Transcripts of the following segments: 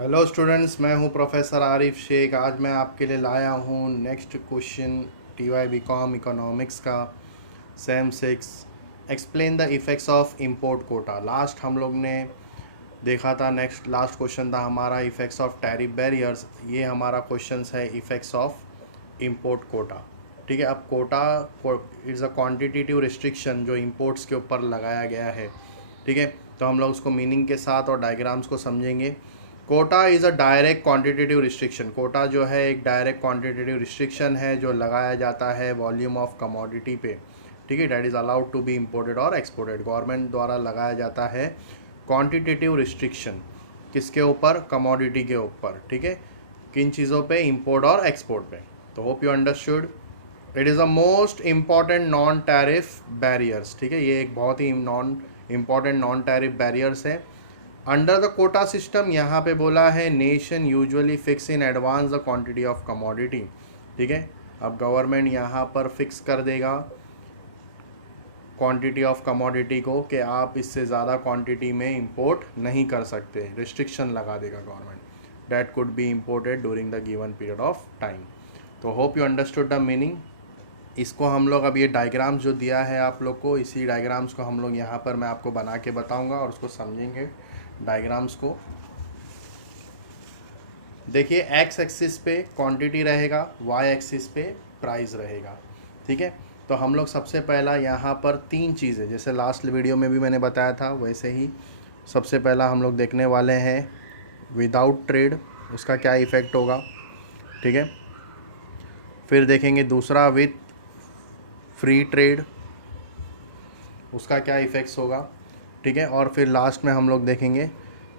Hello students, मैं हूं professor Arif Sheikh. आज मैं आपके लिए लाया हूं next question T Y B com economics का sem 6। Explain the effects of import quota. Last हम लोग ने देखा था, लास्ट क्वेश्चन था हमारा इफ़ेक्ट्स ऑफ टैरिफ बैरियर्स। ये हमारा क्वेश्चन है इफ़ेक्ट्स ऑफ इंपोर्ट कोटा। ठीक है, अब quota is a quantitative restriction जो इंपोर्ट्स के ऊपर लगाया गया है। ठीक है, तो हम लोग उसको मीनिंग के साथ और डायग्राम्स को समझेंगे। Quota is a direct quantitative restriction. Quota जो है एक डायरेक्ट क्वांटिटेटिव रिस्ट्रिक्शन है जो लगाया जाता है वॉल्यूम ऑफ कमोडिटी पे। ठीक है, that is allowed to be imported और एक्सपोर्टेड। गवर्नमेंट द्वारा लगाया जाता है क्वांटिटेटिव रिस्ट्रिक्शन। किसके ऊपर? कमोडिटी के ऊपर। ठीक है, किन चीज़ों पे? इंपोर्ट और एक्सपोर्ट पे। तो hope you understood. It is a most important non tariff barriers. ठीक है, ये एक बहुत ही इम्पॉर्टेंट नॉन टैरिफ बैरियर्स है अंडर द कोटा सिस्टम। यहाँ पे बोला है nation usually fix in advance the quantity of commodity. ठीक है, अब गवर्नमेंट यहाँ पर फिक्स कर देगा क्वांटिटी ऑफ कमोडिटी को कि आप इससे ज़्यादा क्वांटिटी में इंपोर्ट नहीं कर सकते। रिस्ट्रिक्शन लगा देगा government that could be imported during the given period of time. तो hope you understood the meaning. इसको हम लोग अब ये डायग्राम्स जो दिया है आप लोग को, इसी डायग्राम्स को हम लोग यहाँ पर मैं आपको बना के बताऊँगा और उसको समझेंगे डायग्राम्स को। देखिए, एक्स एक्सिस पे क्वांटिटी रहेगा, वाई एक्सिस पे प्राइस रहेगा। ठीक है, तो हम लोग सबसे पहला यहाँ पर तीन चीज़ें, जैसे लास्ट वीडियो में भी मैंने बताया था वैसे ही सबसे पहला हम लोग देखने वाले हैं विदाउट ट्रेड, उसका क्या इफ़ेक्ट होगा। ठीक है, फिर देखेंगे दूसरा विथ फ्री ट्रेड, उसका क्या इफ़ेक्ट्स होगा। ठीक है, और फिर लास्ट में हम लोग देखेंगे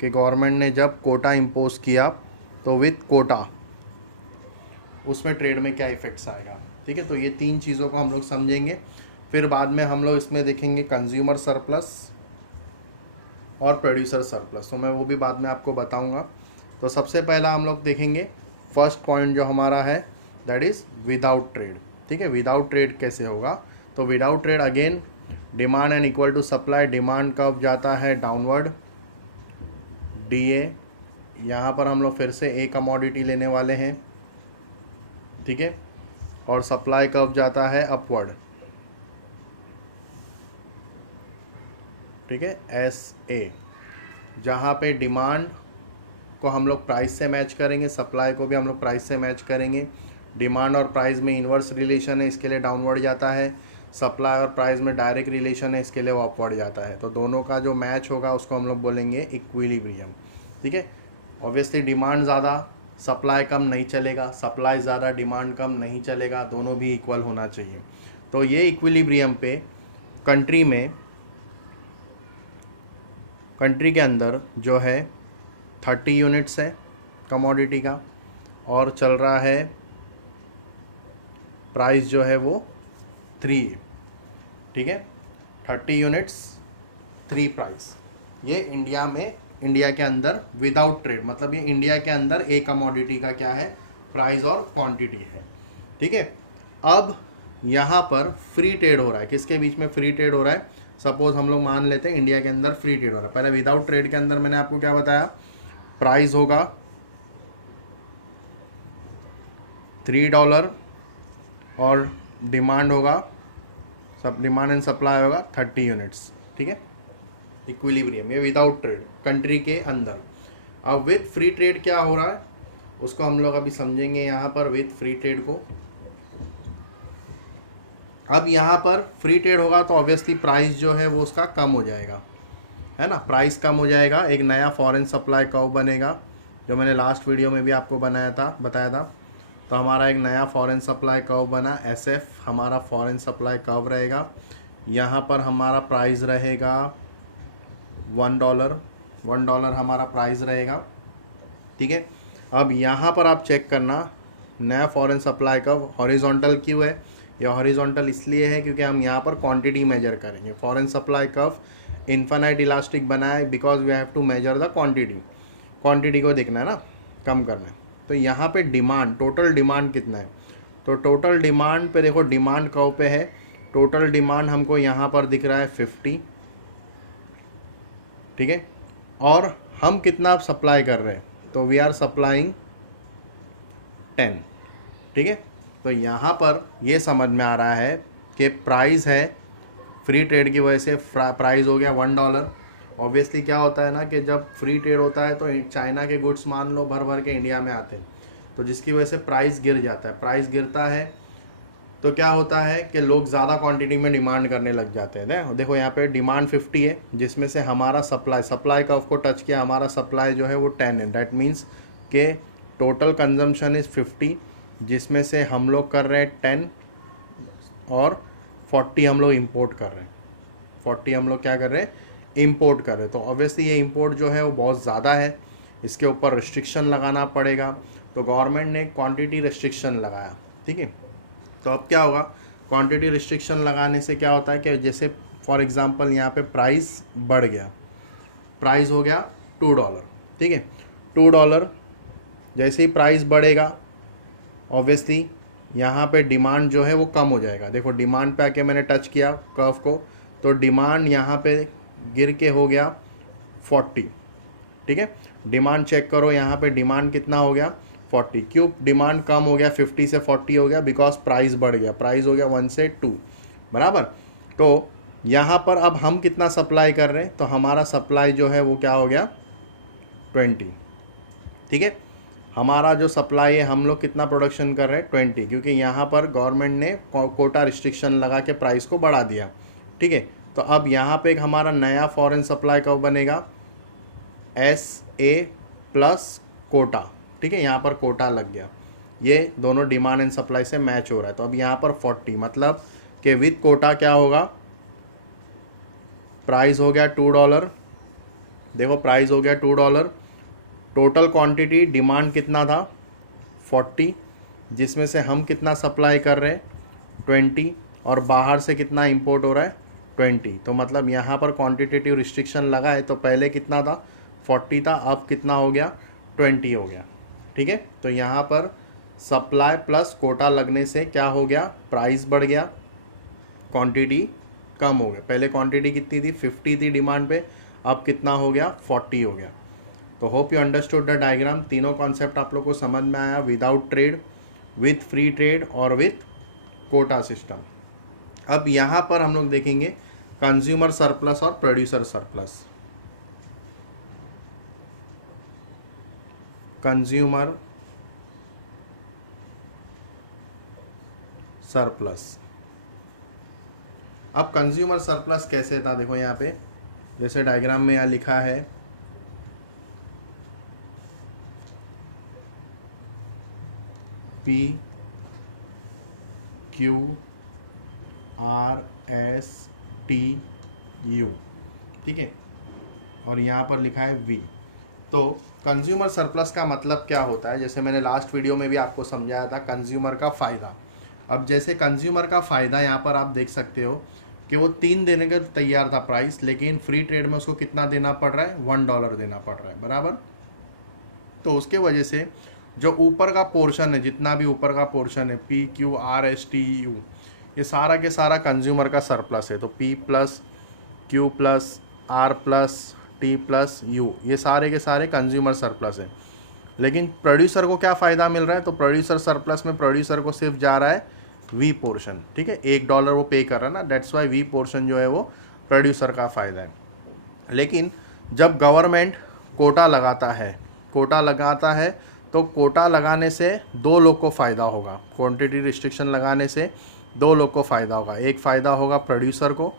कि गवर्नमेंट ने जब कोटा इम्पोज किया तो विथ कोटा उसमें ट्रेड में क्या इफ़ेक्ट्स आएगा। ठीक है, तो ये तीन चीज़ों को हम लोग समझेंगे। फिर बाद में हम लोग इसमें देखेंगे कंज्यूमर सरप्लस और प्रोड्यूसर सरप्लस, तो मैं वो भी बाद में आपको बताऊंगा। तो सबसे पहला हम लोग देखेंगे फर्स्ट पॉइंट जो हमारा है दैट इज़ विदाउट ट्रेड। ठीक है, विदाउट ट्रेड कैसे होगा? तो without trade again demand and equal to supply. Demand कब जाता है? Downward, D A. यहाँ पर हम लोग फिर से ए कमोडिटी लेने वाले हैं। ठीक है, और सप्लाई कब जाता है? अपवर्ड। ठीक है, एस ए। जहाँ पे डिमांड को हम लोग प्राइस से मैच करेंगे, सप्लाई को भी हम लोग प्राइस से मैच करेंगे। डिमांड और प्राइस में इन्वर्स रिलेशन है, इसके लिए डाउनवर्ड जाता है। सप्लाई और प्राइस में डायरेक्ट रिलेशन है, इसके लिए वो अपवर्ड जाता है। तो दोनों का जो मैच होगा उसको हम लोग बोलेंगे इक्विलिब्रियम। ठीक है, ऑब्वियसली डिमांड ज़्यादा सप्लाई कम नहीं चलेगा, सप्लाई ज़्यादा डिमांड कम नहीं चलेगा, दोनों भी इक्वल होना चाहिए। तो ये इक्विलिब्रियम पे कंट्री के अंदर जो है 30 यूनिट्स है कमोडिटी का, और चल रहा है प्राइस जो है वो 3 है। ठीक है, 30 यूनिट्स 3 प्राइस। ये इंडिया के अंदर विदाउट ट्रेड, मतलब ये इंडिया के अंदर एक कमोडिटी का क्या है? प्राइस और क्वांटिटी है। ठीक है, अब यहाँ पर फ्री ट्रेड हो रहा है। किसके बीच में फ्री ट्रेड हो रहा है? सपोज हम लोग मान लेते हैं इंडिया के अंदर फ्री ट्रेड हो रहा है। पहले विदाउट ट्रेड के अंदर मैंने आपको क्या बताया? प्राइस होगा $3 और डिमांड होगा, सब डिमांड एंड सप्लाई होगा 30 यूनिट्स। ठीक है, इक्विलिब्रियम, ये विदाउट ट्रेड कंट्री के अंदर। अब विथ फ्री ट्रेड क्या हो रहा है उसको हम लोग अभी समझेंगे यहाँ पर विथ फ्री ट्रेड को। अब यहाँ पर फ्री ट्रेड होगा तो ऑब्वियसली प्राइस जो है वो उसका कम हो जाएगा, है ना। प्राइस कम हो जाएगा, एक नया फॉरेन सप्लाई कर्व बनेगा जो मैंने लास्ट वीडियो में भी आपको बताया था। तो हमारा एक नया फॉरेन सप्लाई कर्व बना, SF हमारा फॉरेन सप्लाई कर्व रहेगा। यहाँ पर हमारा प्राइस रहेगा $1 हमारा प्राइस रहेगा। ठीक है, अब यहाँ पर आप चेक करना, नया फॉरेन सप्लाई कर्व हॉरिजॉन्टल क्यों है? ये हॉरिजॉन्टल इसलिए है क्योंकि हम यहाँ पर क्वांटिटी मेजर करेंगे। Foreign supply curve infinite elastic बना है because we have to measure the quantity को देखना है ना, कम करना है। तो यहाँ पे डिमांड, टोटल डिमांड कितना है? तो टोटल डिमांड पे देखो, डिमांड कर्व पे है, टोटल डिमांड हमको यहाँ पर दिख रहा है 50। ठीक है, और हम कितना सप्लाई कर रहे हैं? तो वी आर सप्लाइंग 10, ठीक है। तो यहाँ पर ये समझ में आ रहा है कि प्राइस है, फ्री ट्रेड की वजह से प्राइस हो गया $1। ऑब्वियसली क्या होता है ना कि जब फ्री ट्रेड होता है तो चाइना के गुड्स मान लो भर भर के इंडिया में आते हैं, तो जिसकी वजह से प्राइस गिर जाता है। प्राइस गिरता है तो क्या होता है कि लोग ज़्यादा क्वांटिटी में डिमांड करने लग जाते हैं। देखो यहाँ पे डिमांड 50 है, जिसमें से हमारा सप्लाई कर्व को टच किया, हमारा सप्लाई जो है वो 10 है। दैट मीन्स के टोटल कंजम्पशन इज़ 50, जिसमें से हम लोग कर रहे हैं 10 और 40 हम लोग इंपोर्ट कर रहे हैं। 40 हम लोग क्या कर रहे हैं, इंपोर्ट कर रहे हैं। तो ऑब्वियसली ये इंपोर्ट जो है वो बहुत ज़्यादा है, इसके ऊपर रिस्ट्रिक्शन लगाना पड़ेगा। तो गवर्नमेंट ने क्वांटिटी रिस्ट्रिक्शन लगाया, ठीक है। तो अब क्या होगा, क्वांटिटी रिस्ट्रिक्शन लगाने से क्या होता है कि जैसे फॉर एग्जांपल यहाँ पे प्राइस बढ़ गया, प्राइस हो गया $2, ठीक है। $2 जैसे ही प्राइस बढ़ेगा ऑब्वियसली यहाँ पे डिमांड जो है वो कम हो जाएगा। देखो डिमांड पे आके मैंने टच किया कर्व को, तो डिमांड यहाँ पे गिर के हो गया 40, ठीक है। डिमांड चेक करो, यहाँ पे डिमांड कितना हो गया 40। क्यों डिमांड कम हो गया, 50 से 40 हो गया? बिकॉज प्राइस बढ़ गया, प्राइस हो गया 1 से 2, बराबर। तो यहाँ पर अब हम कितना सप्लाई कर रहे हैं, तो हमारा सप्लाई जो है वो क्या हो गया 20, ठीक है। हमारा जो सप्लाई है, हम लोग कितना प्रोडक्शन कर रहे हैं 20, क्योंकि यहाँ पर गवर्नमेंट ने कोटा रिस्ट्रिक्शन लगा के प्राइस को बढ़ा दिया, ठीक है। तो अब यहाँ पे एक हमारा नया फॉरेन सप्लाई कब बनेगा, SA प्लस कोटा, ठीक है। यहाँ पर कोटा लग गया, ये दोनों डिमांड एंड सप्लाई से मैच हो रहा है। तो अब यहाँ पर 40 मतलब कि विद कोटा क्या होगा, प्राइस हो गया $2। देखो प्राइस हो गया $2, टोटल क्वांटिटी डिमांड कितना था 40, जिसमें से हम कितना सप्लाई कर रहे हैं 20, और बाहर से कितना इंपोर्ट हो रहा है 20। तो मतलब यहाँ पर क्वांटिटेटिव रिस्ट्रिक्शन लगा है, तो पहले कितना था 40 था, अब कितना हो गया 20 हो गया, ठीक है। तो यहाँ पर सप्लाई प्लस कोटा लगने से क्या हो गया, प्राइस बढ़ गया, क्वांटिटी कम हो गया। पहले क्वांटिटी कितनी थी 50 थी डिमांड पे, अब कितना हो गया 40 हो गया। तो hope you understood the diagram. तीनों कॉन्सेप्ट आप लोग को समझ में आया, without trade, with free trade और विथ कोटा सिस्टम। अब यहाँ पर हम लोग देखेंगे कंज्यूमर सरप्लस और प्रोड्यूसर सरप्लस। कंज्यूमर सरप्लस, अब कंज्यूमर सरप्लस कैसे था, देखो यहाँ पे जैसे डायग्राम में यहाँ लिखा है PQRSTU, ठीक है, और यहाँ पर लिखा है V। तो कंज्यूमर सरप्लस का मतलब क्या होता है, जैसे मैंने लास्ट वीडियो में भी आपको समझाया था कंज्यूमर का फ़ायदा। अब जैसे कंज्यूमर का फ़ायदा यहाँ पर आप देख सकते हो कि वो 3 देने के तैयार था प्राइस, लेकिन फ्री ट्रेड में उसको कितना देना पड़ रहा है, $1 देना पड़ रहा है, बराबर। तो उसके वजह से जो ऊपर का पोर्शन है, जितना भी ऊपर का पोर्शन है PQRSTU, ये सारा के सारा कंज्यूमर का सरप्लस है। तो P plus Q plus R plus T plus U, ये सारे के सारे कंज्यूमर सरप्लस है। लेकिन प्रोड्यूसर को क्या फ़ायदा मिल रहा है, तो प्रोड्यूसर सरप्लस में प्रोड्यूसर को सिर्फ जा रहा है V पोर्शन, ठीक है, $1 वो पे कर रहा है ना, डेट्स वाई V पोर्शन जो है वो प्रोड्यूसर का फ़ायदा है। लेकिन जब गवर्नमेंट कोटा लगाता है तो कोटा लगाने से 2 लोग को फ़ायदा होगा, क्वांटिटी रिस्ट्रिक्शन लगाने से 2 लोग को फ़ायदा होगा। एक फ़ायदा होगा प्रोड्यूसर को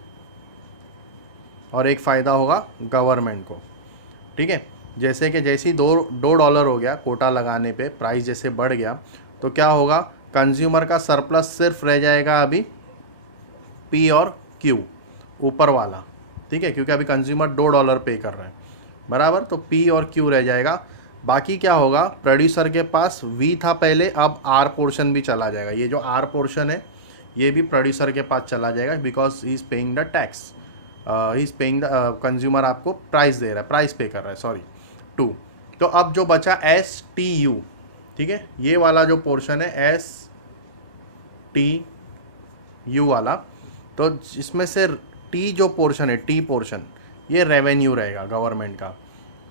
और एक फ़ायदा होगा गवर्नमेंट को, ठीक है। जैसे कि जैसे ही $2 हो गया कोटा लगाने पे, प्राइस जैसे बढ़ गया, तो क्या होगा, कंज्यूमर का सरप्लस सिर्फ रह जाएगा अभी P और Q ऊपर वाला, ठीक है, क्योंकि अभी कंज्यूमर $2 पे कर रहे हैं, बराबर। तो P और Q रह जाएगा। बाकी क्या होगा, प्रोड्यूसर के पास V था पहले, अब R पोर्शन भी चला जाएगा। ये जो R पोर्शन है ये भी प्रोड्यूसर के पास चला जाएगा, because he is paying the tax, he is paying the, consumer आपको प्राइस दे रहा है, प्राइस पे कर रहा है, सॉरी 2। तो अब जो बचा STU, ठीक है, ये वाला जो पोर्शन है STU वाला, तो इसमें से T जो पोर्शन है, T पोर्शन, ये रेवेन्यू रहेगा गवर्नमेंट का,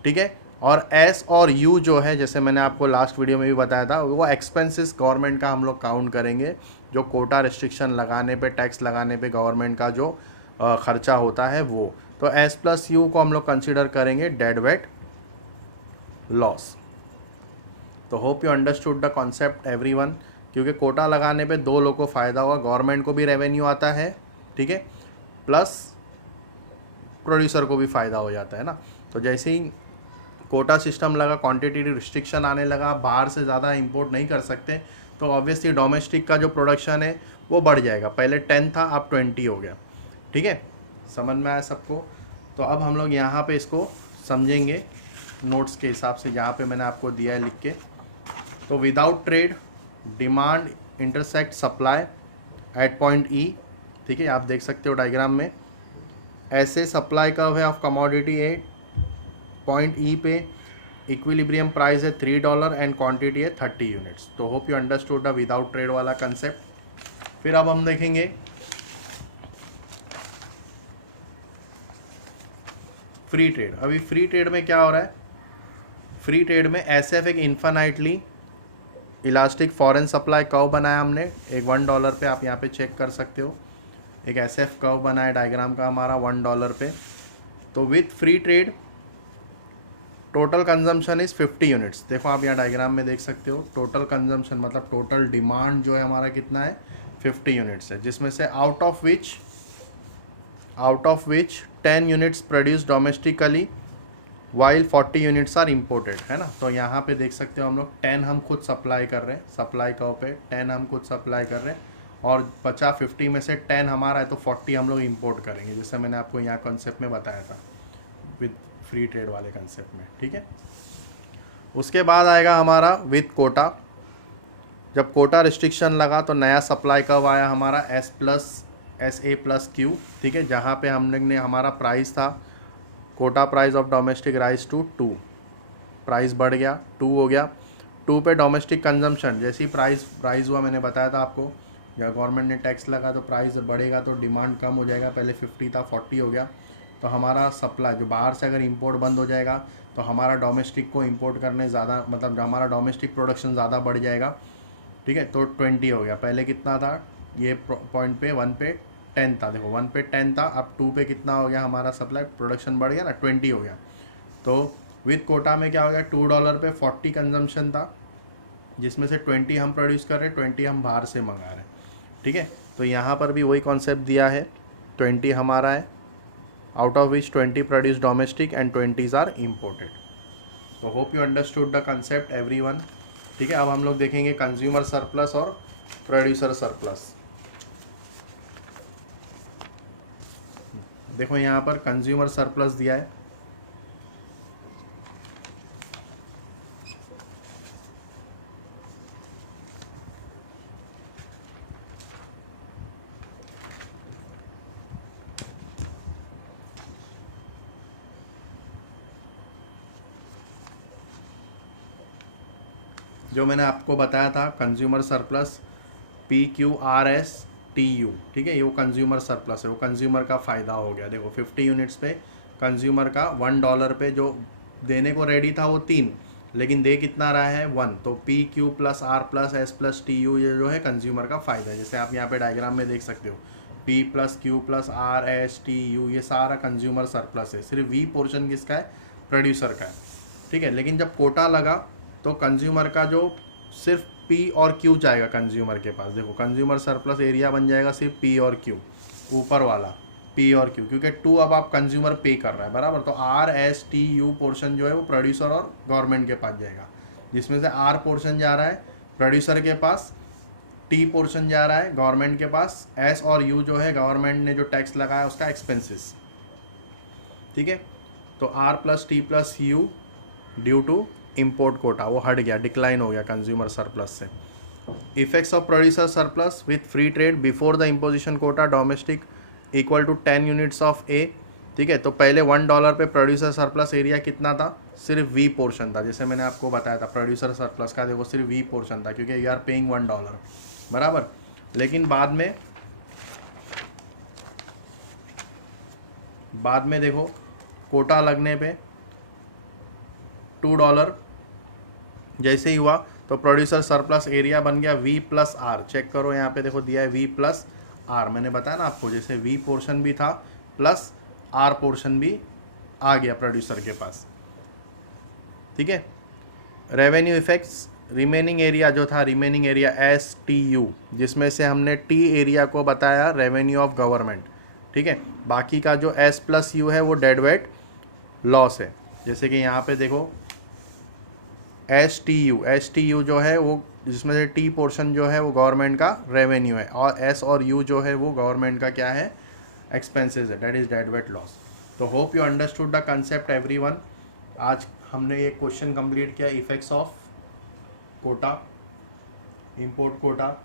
ठीक है। और एस और यू जो है, जैसे मैंने आपको लास्ट वीडियो में भी बताया था, वो एक्सपेंसेस गवर्नमेंट का हम लोग काउंट करेंगे, जो कोटा रिस्ट्रिक्शन लगाने पे, टैक्स लगाने पे गवर्नमेंट का जो खर्चा होता है वो। तो एस प्लस यू को हम लोग कंसिडर करेंगे डेड वेट लॉस। तो hope you understood the concept everyone, क्योंकि कोटा लगाने पे दो लोगों को फ़ायदा होगा, गवर्नमेंट को भी रेवेन्यू आता है, ठीक है, प्लस प्रोड्यूसर को भी फ़ायदा हो जाता है ना। तो जैसे ही कोटा सिस्टम लगा, क्वांटिटी रिस्ट्रिक्शन आने लगा, बाहर से ज़्यादा इंपोर्ट नहीं कर सकते, तो ऑब्वियसली डोमेस्टिक का जो प्रोडक्शन है वो बढ़ जाएगा। पहले 10 था, अब 20 हो गया, ठीक है, समझ में आया सबको। तो अब हम लोग यहाँ पे इसको समझेंगे नोट्स के हिसाब से, जहाँ पे मैंने आपको दिया है लिख के। तो without trade demand intersect supply at point E, ठीक है, आप देख सकते हो डायग्राम में, ऐसे सप्लाई कर्व है of commodity A, point E पे इक्विलिब्रियम प्राइस है $3 एंड क्वांटिटी है 30 यूनिट्स। तो hope you understood the without trade वाला कंसेप्ट। फिर अब हम देखेंगे फ्री ट्रेड। अभी फ्री ट्रेड में क्या हो रहा है, फ्री ट्रेड में एसएफ एक infinitely elastic foreign supply curve बनाया हमने, एक $1 पे, आप यहाँ पे चेक कर सकते हो, एक एसएफ कर्व बनाया डायग्राम का हमारा $1 पे। तो with free trade total consumption is 50 units. देखो आप यहाँ डायग्राम में देख सकते हो, टोटल कंजम्पशन मतलब टोटल डिमांड जो है हमारा कितना है, 50 यूनिट्स है, जिसमें से out of which 10 units produce domestically while 40 units are imported, है ना। तो यहाँ पे देख सकते हो हम लोग 10 हम खुद सप्लाई कर रहे हैं, सप्लाई कर्व पे 10 हम खुद सप्लाई कर रहे हैं, और 50 में से 10 हमारा है, तो 40 हम लोग इंपोर्ट करेंगे, जैसे मैंने आपको यहाँ कॉन्सेप्ट में बताया था विद फ्री ट्रेड वाले कंसेप्ट में, ठीक है। उसके बाद आएगा हमारा विथ कोटा। जब कोटा रिस्ट्रिक्शन लगा तो नया सप्लाई कर्व आया हमारा SA+Q, ठीक है, जहाँ पे हमने हमारा प्राइस था, quota price of domestic rise to 2, price बढ़ गया, 2 हो गया। 2 पे डोमेस्टिक कंजम्पशन, जैसे ही प्राइस हुआ, मैंने बताया था आपको, या गवर्नमेंट ने टैक्स लगा तो प्राइस बढ़ेगा, तो डिमांड कम हो जाएगा, पहले 50 था 40 हो गया। तो हमारा सप्लाई जो बाहर से अगर इंपोर्ट बंद हो जाएगा, तो हमारा डोमेस्टिक को इंपोर्ट करने ज़्यादा, मतलब हमारा डोमेस्टिक प्रोडक्शन ज़्यादा बढ़ जाएगा, ठीक है। तो 20 हो गया, पहले कितना था, ये पॉइंट पे 1 पे 10 था, देखो 1 पे 10 था, अब 2 पे कितना हो गया हमारा सप्लाई, प्रोडक्शन बढ़ गया ना, 20 हो गया। तो विद कोटा में क्या हो गया, $2 पे 40 कंजम्पशन था, जिसमें से 20 हम प्रोड्यूस कर रहे हैं, 20 हम बाहर से मंगा रहे हैं, ठीक है। तो यहाँ पर भी वही कॉन्सेप्ट दिया है, 20 हमारा है, out of which 20 produce domestic and 20 are imported. तो hope you understood the concept everyone, ठीक है। अब हम लोग देखेंगे कंज्यूमर सरप्लस और प्रोड्यूसर सरप्लस। देखो यहाँ पर कंज्यूमर सरप्लस दिया है, जो मैंने आपको बताया था कंज्यूमर सरप्लस PQRSTU, ठीक है, ये वो कंज्यूमर सरप्लस है, वो कंज्यूमर का फ़ायदा हो गया। देखो 50 यूनिट्स पे कंज्यूमर का $1 पे जो देने को रेडी था वो 3, लेकिन दे कितना रहा है 1, तो PQ+R+S+TU ये जो है कंज्यूमर का फ़ायदा है। जैसे आप यहाँ पे डायग्राम में देख सकते हो, P+Q+R+S+TU ये सारा कंज्यूमर सरप्लस है, सिर्फ V पोर्शन किसका है, प्रोड्यूसर का है, ठीक है। लेकिन जब कोटा लगा तो कंज्यूमर का जो सिर्फ P और Q जाएगा कंज्यूमर के पास, देखो कंज्यूमर सरप्लस एरिया बन जाएगा सिर्फ P और Q, ऊपर वाला P और Q, क्योंकि 2 अब आप कंज्यूमर पे कर रहा है, बराबर। तो RSTU पोर्शन जो है वो प्रोड्यूसर और गवर्नमेंट के पास जाएगा, जिसमें से R पोर्शन जा रहा है प्रोड्यूसर के पास, T पोर्शन जा रहा है गवर्नमेंट के पास, S और U जो है गवर्नमेंट ने जो टैक्स लगाया उसका एक्सपेंसेस, ठीक है। तो R+T+U due to import Kota वो हट गया, डिक्लाइन हो गया कंज्यूमर सरप्लस से। Effects of producer surplus with free trade before the imposition quota domestic equal to 10 units of a, ठीक है। तो पहले $1 पे प्रोड्यूसर सरप्लस एरिया कितना था, सिर्फ V पोर्शन था, जैसे मैंने आपको बताया था प्रोड्यूसर सरप्लस का, देखो सिर्फ V पोर्शन था, क्योंकि यू आर पेइंग $1, बराबर। लेकिन बाद में देखो कोटा लगने पे $2 जैसे ही हुआ तो प्रोड्यूसर सरप्लस एरिया बन गया V प्लस आर। चेक करो यहाँ पे देखो दिया है V प्लस आर, मैंने बताया ना आपको, जैसे V पोर्शन भी था प्लस R पोर्शन भी आ गया प्रोड्यूसर के पास। ठीक है। रेवेन्यू इफेक्ट्स, रिमेनिंग एरिया जो था, रिमेनिंग एरिया STU, जिसमें से हमने T एरिया को बताया रेवेन्यू ऑफ गवर्नमेंट। ठीक है। बाकी का जो S प्लस U है वो डेड वेट लॉस है। जैसे कि यहाँ पे देखो STU जो है वो, जिसमें से T पोर्शन जो है वो गवर्नमेंट का रेवेन्यू है और S और U जो है वो गवर्नमेंट का क्या है, एक्सपेंसेस है, that is dead weight loss. तो hope you understood the concept everyone. आज हमने ये क्वेश्चन कंप्लीट किया, effects of quota, import quota.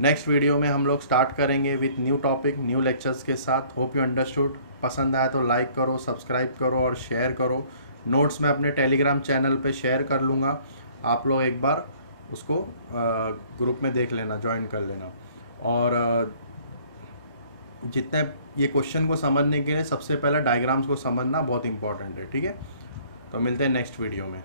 Next video में हम लोग स्टार्ट करेंगे with new topic, new lectures के साथ। Hope you understood. पसंद आया तो लाइक करो, सब्सक्राइब करो और शेयर करो। नोट्स मैं अपने टेलीग्राम चैनल पे शेयर कर लूँगा, आप लोग एक बार उसको ग्रुप में देख लेना, ज्वाइन कर लेना। और जितने ये क्वेश्चन को समझने के लिए सबसे पहले डायग्राम्स को समझना बहुत इंपॉर्टेंट है। ठीक है। तो मिलते हैं नेक्स्ट वीडियो में।